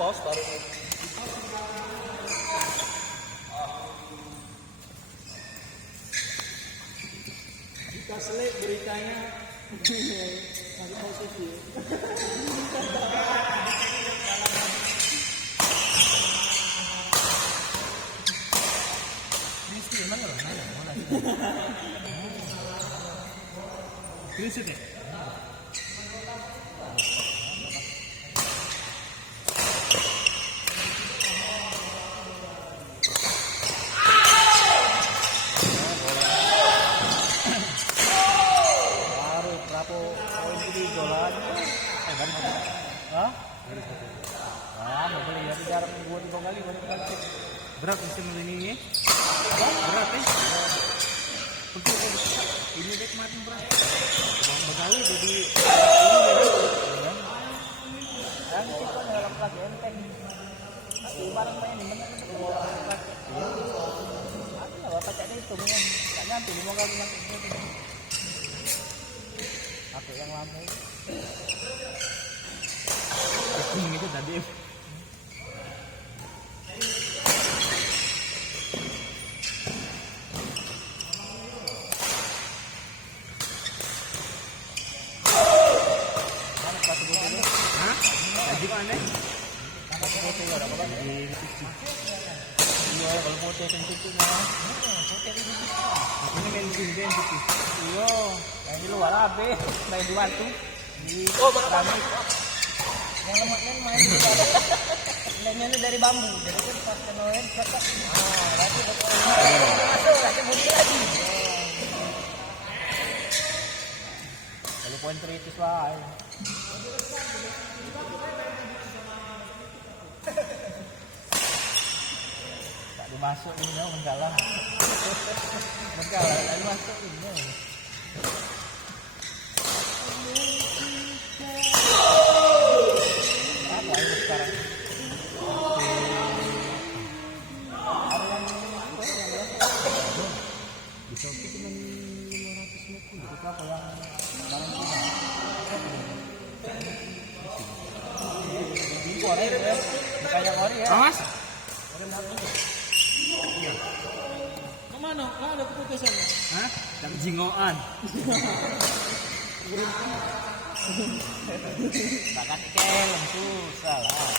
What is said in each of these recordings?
pos baru. Kita selek beritanya masih positif. Ini mana loh? Mana? Krisis ya? Berat mesin ini. Berat Untuk ini dek makin berat. Bekali jadi Yang kita dalam kelas enteng. Masih bareng main di mana? Aku lah bapak cak itu kan. Tak nyampe 5 kali masuk itu. Aku yang lama itu. itu tadi. Gimana? Kalau foto ada apa? Iya, kalau foto kan cuci mah. Ini main game cuci. Iya, yang di luar abe, main di batu. Oh, berapa? Yang lemaknya main di luar. Lainnya dari bambu, jadi kan pas kenoen cetak. Berarti masuk, nanti bunyi lagi. Kalau poin kritis lah. Tak dimasuk ini dong, mengalah. Tak dimasuk ini. Apa ini sekarang? Di Shopee cuma 550. Itu apa yang barang Cina? Di Korea ya, kayak Korea. Awas. Kemana? Lah ada keputusan. Hah? Tak jingoan. Bakat kelem susah lah.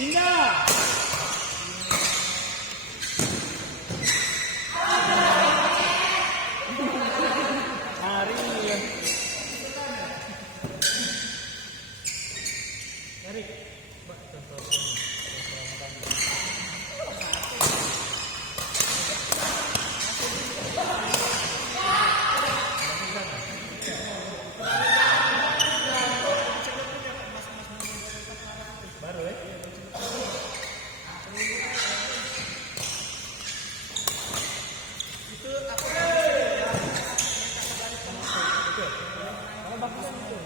Pindah. Hari ya. Dari baru ya. Itu apa? Kalau bagus itu.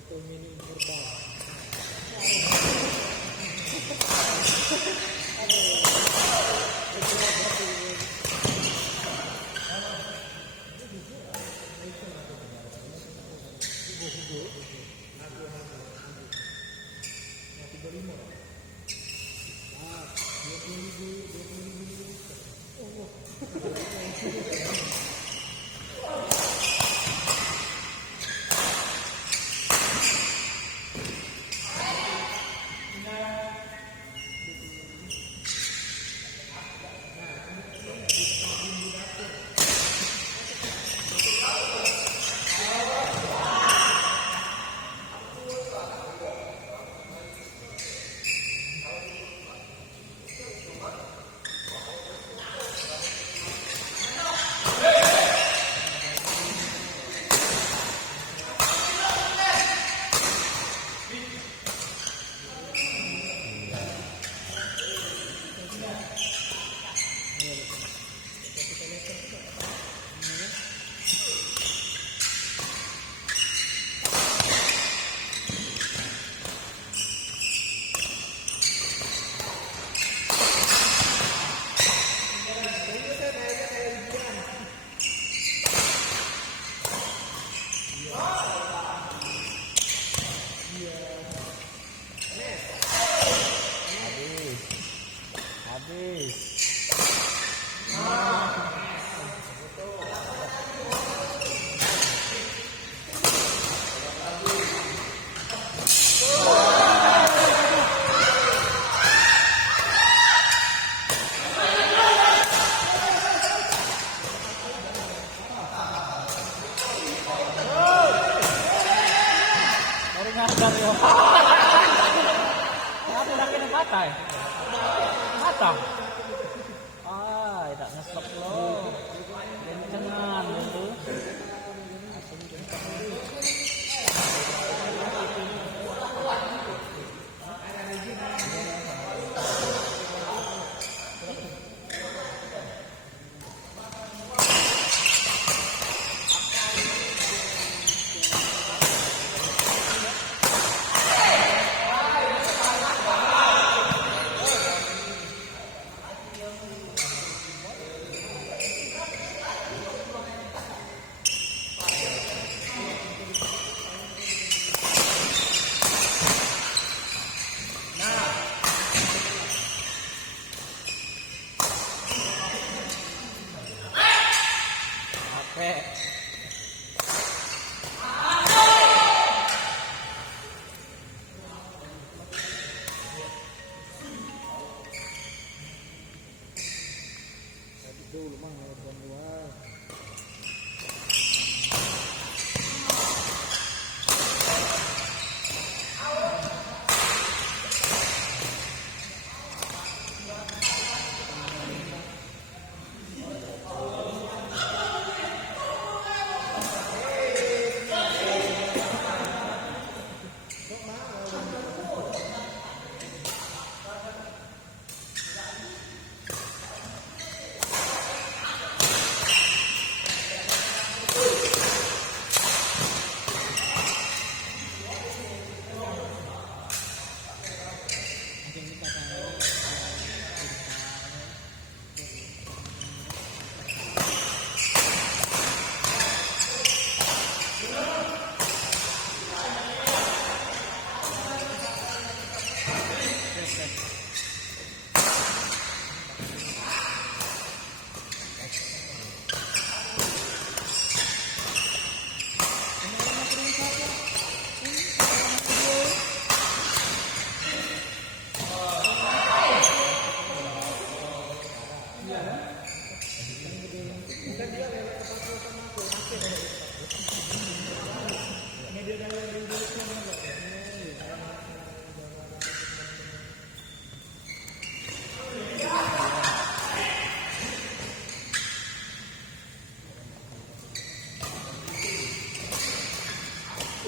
fotonya ini korban. Apa lagi nak patah? Patah. Ah, tak ngesok lo. Kencengan itu.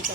Kita